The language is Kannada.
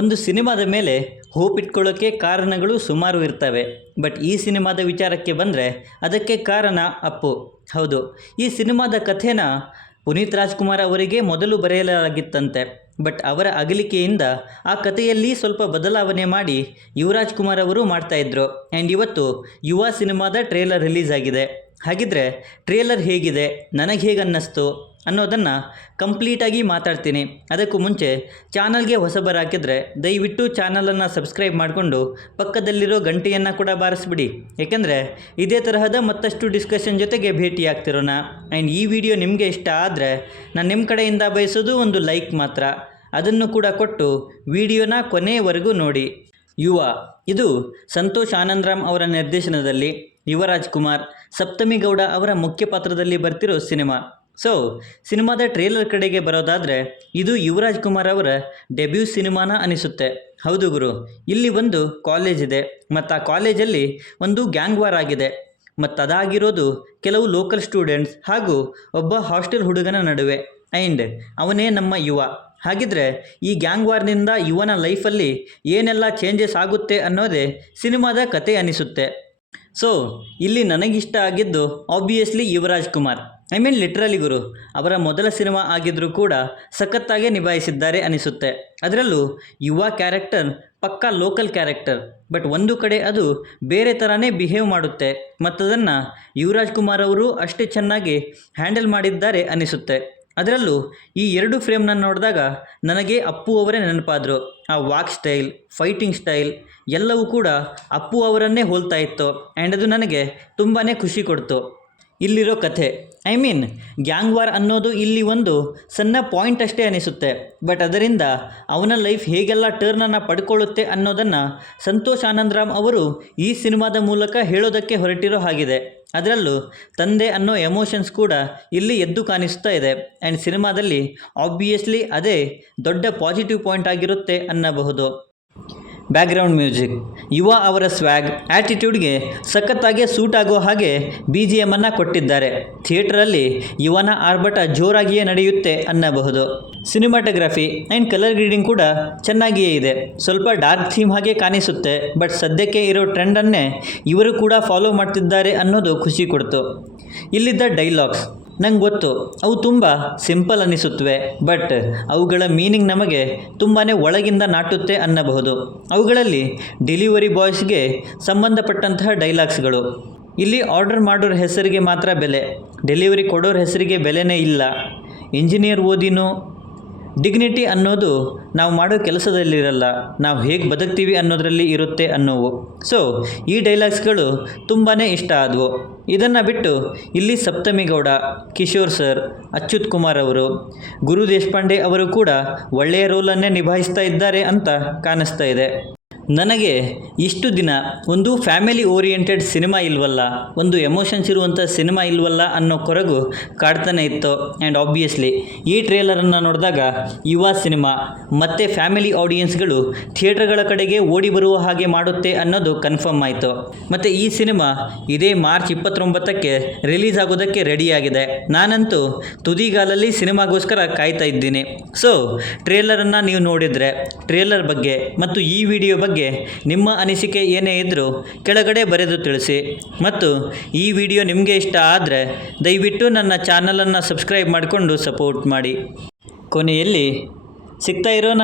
ಒಂದು ಸಿನಿಮಾದ ಮೇಲೆ ಹೋಪ್ ಇಟ್ಕೊಳ್ಳೋಕ್ಕೆ ಕಾರಣಗಳು ಸುಮಾರು ಇರ್ತವೆ. ಬಟ್ ಈ ಸಿನಿಮಾದ ವಿಚಾರಕ್ಕೆ ಬಂದರೆ ಅದಕ್ಕೆ ಕಾರಣ ಅಪ್ಪು. ಹೌದು, ಈ ಸಿನಿಮಾದ ಕಥೆನ ಪುನೀತ್ ರಾಜ್ಕುಮಾರ್ ಅವರಿಗೆ ಮೊದಲು ಬರೆಯಲಾಗಿತ್ತಂತೆ. ಬಟ್ ಅವರ ಅಗಲಿಕೆಯಿಂದ ಆ ಕಥೆಯಲ್ಲಿ ಸ್ವಲ್ಪ ಬದಲಾವಣೆ ಮಾಡಿ ಯುವರಾಜ್ ಕುಮಾರ್ ಅವರು ಮಾಡ್ತಾಯಿದ್ರು. ಆ್ಯಂಡ್ ಇವತ್ತು ಯುವ ಸಿನಿಮಾದ ಟ್ರೇಲರ್ ರಿಲೀಸ್ ಆಗಿದೆ. ಹಾಗಿದ್ರೆ ಟ್ರೇಲರ್ ಹೇಗಿದೆ, ನನಗೆ ಹೇಗೆ ಅನ್ನಿಸ್ತು ಅನ್ನೋದನ್ನು ಕಂಪ್ಲೀಟಾಗಿ ಮಾತಾಡ್ತೀನಿ. ಅದಕ್ಕೂ ಮುಂಚೆ ಚಾನಲ್ಗೆ ಹೊಸಬರಾಕಿದ್ರೆ ದಯವಿಟ್ಟು ಚಾನಲನ್ನು ಸಬ್ಸ್ಕ್ರೈಬ್ ಮಾಡಿಕೊಂಡು ಪಕ್ಕದಲ್ಲಿರೋ ಗಂಟೆಯನ್ನು ಕೂಡ ಬಾರಿಸ್ಬಿಡಿ. ಏಕೆಂದರೆ ಇದೇ ತರಹದ ಮತ್ತಷ್ಟು ಡಿಸ್ಕಷನ್ ಜೊತೆಗೆ ಭೇಟಿ ಆಗ್ತಿರೋಣ. ಆ್ಯಂಡ್ ಈ ವಿಡಿಯೋ ನಿಮಗೆ ಇಷ್ಟ ಆದರೆ ನಾನು ನಿಮ್ಮ ಕಡೆಯಿಂದ ಬಯಸೋದು ಒಂದು ಲೈಕ್ ಮಾತ್ರ. ಅದನ್ನು ಕೂಡ ಕೊಟ್ಟು ವಿಡಿಯೋನ ಕೊನೆಯವರೆಗೂ ನೋಡಿ. ಯುವ, ಇದು ಸಂತೋಷ್ ಆನಂದರಾಮ್ ಅವರ ನಿರ್ದೇಶನದಲ್ಲಿ ಯುವರಾಜ್ ಕುಮಾರ್, ಸಪ್ತಮಿ ಗೌಡ ಅವರ ಮುಖ್ಯ ಪಾತ್ರದಲ್ಲಿ ಬರ್ತಿರೋ ಸಿನಿಮಾ. ಸೊ ಸಿನಿಮಾದ ಟ್ರೇಲರ್ ಕಡೆಗೆ ಬರೋದಾದರೆ ಇದು ಯುವರಾಜ್ ಕುಮಾರ್ ಅವರ ಡೆಬ್ಯೂ ಸಿನಿಮಾನ ಅನಿಸುತ್ತೆ. ಹೌದು ಗುರು, ಇಲ್ಲಿ ಒಂದು ಕಾಲೇಜ್ ಇದೆ ಮತ್ತು ಆ ಕಾಲೇಜಲ್ಲಿ ಒಂದು ಗ್ಯಾಂಗ್ ವಾರ್ ಆಗಿದೆ. ಮತ್ತು ಅದಾಗಿರೋದು ಕೆಲವು ಲೋಕಲ್ ಸ್ಟೂಡೆಂಟ್ಸ್ ಹಾಗೂ ಒಬ್ಬ ಹಾಸ್ಟೆಲ್ ಹುಡುಗನ ನಡುವೆ. ಆ್ಯಂಡ್ ಅವನೇ ನಮ್ಮ ಯುವ. ಹಾಗಿದ್ರೆ ಈ ಗ್ಯಾಂಗ್ ವಾರ್ನಿಂದ ಯುವನ ಲೈಫಲ್ಲಿ ಏನೆಲ್ಲ ಚೇಂಜಸ್ ಆಗುತ್ತೆ ಅನ್ನೋದೇ ಸಿನಿಮಾದ ಕತೆ ಅನಿಸುತ್ತೆ. ಸೊ ಇಲ್ಲಿ ನನಗಿಷ್ಟ ಆಗಿದ್ದು obviously Yuvraj Kumar. I mean literally ಗುರು, ಅವರ ಮೊದಲ ಸಿನಿಮಾ ಆಗಿದ್ದರೂ ಕೂಡ ಸಖತ್ತಾಗೆ ನಿಭಾಯಿಸಿದ್ದಾರೆ ಅನಿಸುತ್ತೆ. ಅದರಲ್ಲೂ ಯುವ ಕ್ಯಾರೆಕ್ಟರ್ ಪಕ್ಕಾ ಲೋಕಲ್ ಕ್ಯಾರೆಕ್ಟರ್. ಬಟ್ ಒಂದು ಕಡೆ ಅದು ಬೇರೆ ಥರನೇ ಬಿಹೇವ್ ಮಾಡುತ್ತೆ ಮತ್ತು ಅದನ್ನು ಯುವರಾಜ್ ಕುಮಾರ್ ಅವರು ಅಷ್ಟೇ ಚೆನ್ನಾಗಿ ಹ್ಯಾಂಡಲ್ ಮಾಡಿದ್ದಾರೆ ಅನಿಸುತ್ತೆ. ಅದರಲ್ಲೂ ಈ ಎರಡು ಫ್ರೇಮ್ನ ನೋಡಿದಾಗ ನನಗೆ ಅಪ್ಪು ಅವರೇ ನೆನಪಾದರು. ಆ ವಾಕ್ ಸ್ಟೈಲ್, ಫೈಟಿಂಗ್ ಸ್ಟೈಲ್ ಎಲ್ಲವೂ ಕೂಡ ಅಪ್ಪು ಅವರನ್ನೇ ಹೋಲ್ತಾ ಇತ್ತು. ಆ್ಯಂಡ್ ಅದು ನನಗೆ ತುಂಬಾ ಖುಷಿ ಕೊಡ್ತು. ಇಲ್ಲಿರೋ ಕಥೆ, ಐ ಮೀನ್ ಗ್ಯಾಂಗ್ ವಾರ್ ಅನ್ನೋದು ಇಲ್ಲಿ ಒಂದು ಸಣ್ಣ ಪಾಯಿಂಟ್ ಅಷ್ಟೇ ಅನಿಸುತ್ತೆ. ಬಟ್ ಅದರಿಂದ ಅವನ ಲೈಫ್ ಹೇಗೆಲ್ಲ ಟರ್ನನ್ನು ಪಡ್ಕೊಳ್ಳುತ್ತೆ ಅನ್ನೋದನ್ನು ಸಂತೋಷ್ ಆನಂದರಾಮ್ ಅವರು ಈ ಸಿನಿಮಾದ ಮೂಲಕ ಹೇಳೋದಕ್ಕೆ ಹೊರಟಿರೋ ಹಾಗಿದೆ. ಅದರಲ್ಲೂ ತಂದೆ ಅನ್ನೋ ಎಮೋಷನ್ಸ್ ಕೂಡ ಇಲ್ಲಿ ಎದ್ದು ಕಾಣಿಸ್ತಾ ಇದೆ. ಆ್ಯಂಡ್ ಸಿನಿಮಾದಲ್ಲಿ ಆಬ್ವಿಯಸ್ಲಿ ಅದೇ ದೊಡ್ಡ ಪಾಸಿಟಿವ್ ಪಾಯಿಂಟ್ ಆಗಿರುತ್ತೆ ಅನ್ನಬಹುದು. ಬ್ಯಾಕ್ಗ್ರೌಂಡ್ ಮ್ಯೂಸಿಕ್, ಯುವ ಅವರ ಸ್ವ್ಯಾಗ್, ಆ್ಯಟಿಟ್ಯೂಡ್ಗೆ ಸಖತ್ತಾಗೆ ಸೂಟ್ ಆಗೋ ಹಾಗೆ BGM ಅನ್ನು ಕೊಟ್ಟಿದ್ದಾರೆ. ಥಿಯೇಟ್ರಲ್ಲಿ ಯುವನ ಆರ್ಭಟ ಜೋರಾಗಿಯೇ ನಡೆಯುತ್ತೆ ಅನ್ನಬಹುದು. ಸಿನಿಮಾಟೋಗ್ರಫಿ ಆ್ಯಂಡ್ ಕಲರ್ ಗ್ರೇಡಿಂಗ್ ಕೂಡ ಚೆನ್ನಾಗಿಯೇ ಇದೆ. ಸ್ವಲ್ಪ ಡಾರ್ಕ್ ಥೀಮ್ ಹಾಗೆ ಕಾಣಿಸುತ್ತೆ. ಬಟ್ ಸದ್ಯಕ್ಕೆ ಇರೋ ಟ್ರೆಂಡನ್ನೇ ಇವರು ಕೂಡ ಫಾಲೋ ಮಾಡ್ತಿದ್ದಾರೆ ಅನ್ನೋದು ಖುಷಿ ಕೊಡ್ತು. ಇಲ್ಲಿದ್ದ ಡೈಲಾಗ್ಸ್ ನಂಗೆ ಗೊತ್ತು, ಅವು ತುಂಬ ಸಿಂಪಲ್ ಅನ್ನಿಸುತ್ತವೆ. ಬಟ್ ಅವುಗಳ ಮೀನಿಂಗ್ ನಮಗೆ ತುಂಬಾ ಒಳಗಿಂದ ನಾಟುತ್ತೆ ಅನ್ನಬಹುದು. ಅವುಗಳಲ್ಲಿ ಡೆಲಿವರಿ ಬಾಯ್ಸ್ಗೆ ಸಂಬಂಧಪಟ್ಟಂತಹ ಡೈಲಾಗ್ಸ್ಗಳು. ಇಲ್ಲಿ ಆರ್ಡರ್ ಮಾಡೋರ ಹೆಸರಿಗೆ ಮಾತ್ರ ಬೆಲೆ, ಡೆಲಿವರಿ ಕೊಡೋರ ಹೆಸರಿಗೆ ಬೆಲೆನೇ ಇಲ್ಲ. ಇಂಜಿನಿಯರ್ ಓದಿನೂ ಡಿಗ್ನಿಟಿ ಅನ್ನೋದು ನಾವು ಮಾಡೋ ಕೆಲಸದಲ್ಲಿರಲ್ಲ, ನಾವು ಹೇಗೆ ಬದುಕ್ತೀವಿ ಅನ್ನೋದರಲ್ಲಿ ಇರುತ್ತೆ ಅನ್ನೋವು. ಸೊ ಈ ಡೈಲಾಗ್ಸ್ಗಳು ತುಂಬಾ ಇಷ್ಟ ಆದವು. ಇದನ್ನು ಬಿಟ್ಟು ಇಲ್ಲಿ ಸಪ್ತಮಿ ಗೌಡ, ಕಿಶೋರ್ ಸರ್, ಅಚ್ಯುತ್ ಕುಮಾರ್ ಅವರು, ಗುರು ದೇಶಪಾಂಡೆ ಅವರು ಕೂಡ ಒಳ್ಳೆಯ ರೋಲನ್ನೇ ನಿಭಾಯಿಸ್ತಾ ಇದ್ದಾರೆ ಅಂತ ಕಾಣಿಸ್ತಾ ಇದೆ. ನನಗೆ ಇಷ್ಟು ದಿನ ಒಂದು ಫ್ಯಾಮಿಲಿ ಓರಿಯೆಂಟೆಡ್ ಸಿನಿಮಾ ಇಲ್ವಲ್ಲ, ಒಂದು ಎಮೋಷನ್ಸ್ ಇರುವಂಥ ಸಿನಿಮಾ ಇಲ್ವಲ್ಲ ಅನ್ನೋ ಕೊರಗು ಕಾಡ್ತಾನೆ ಇತ್ತು. ಆ್ಯಂಡ್ ಆಬ್ವಿಯಸ್ಲಿ ಈ ಟ್ರೇಲರನ್ನು ನೋಡಿದಾಗ ಯುವ ಸಿನಿಮಾ ಮತ್ತು ಫ್ಯಾಮಿಲಿ ಆಡಿಯನ್ಸ್ಗಳು ಥಿಯೇಟರ್ಗಳ ಕಡೆಗೆ ಓಡಿ ಬರುವ ಹಾಗೆ ಮಾಡುತ್ತೆ ಅನ್ನೋದು ಕನ್ಫರ್ಮ್ ಆಯಿತು. ಮತ್ತು ಈ ಸಿನಿಮಾ ಇದೇ ಮಾರ್ಚ್ 29ಕ್ಕೆ ರಿಲೀಸ್ ಆಗೋದಕ್ಕೆ ರೆಡಿಯಾಗಿದೆ. ನಾನಂತೂ ತುದಿಗಾಲಲ್ಲಿ ಸಿನಿಮಾಗೋಸ್ಕರ ಕಾಯ್ತಾ ಇದ್ದೀನಿ. ಸೊ ಟ್ರೇಲರನ್ನು ನೀವು ನೋಡಿದರೆ ಟ್ರೇಲರ್ ಬಗ್ಗೆ ಮತ್ತು ಈ ವಿಡಿಯೋ ಬಗ್ಗೆ ನಿಮ್ಮ ಅನಿಸಿಕೆ ಏನೇ ಇದ್ದರೂ ಕೆಳಗಡೆ ಬರೆದು ತಿಳಿಸಿ. ಮತ್ತು ಈ ವಿಡಿಯೋ ನಿಮಗೆ ಇಷ್ಟ ಆದರೆ ದಯವಿಟ್ಟು ನನ್ನ ಚಾನಲನ್ನು ಸಬ್ಸ್ಕ್ರೈಬ್ ಮಾಡಿಕೊಂಡು ಸಪೋರ್ಟ್ ಮಾಡಿ. ಕೊನೆಯಲ್ಲಿ ಸಿಗ್ತಾ ಇರೋಣ.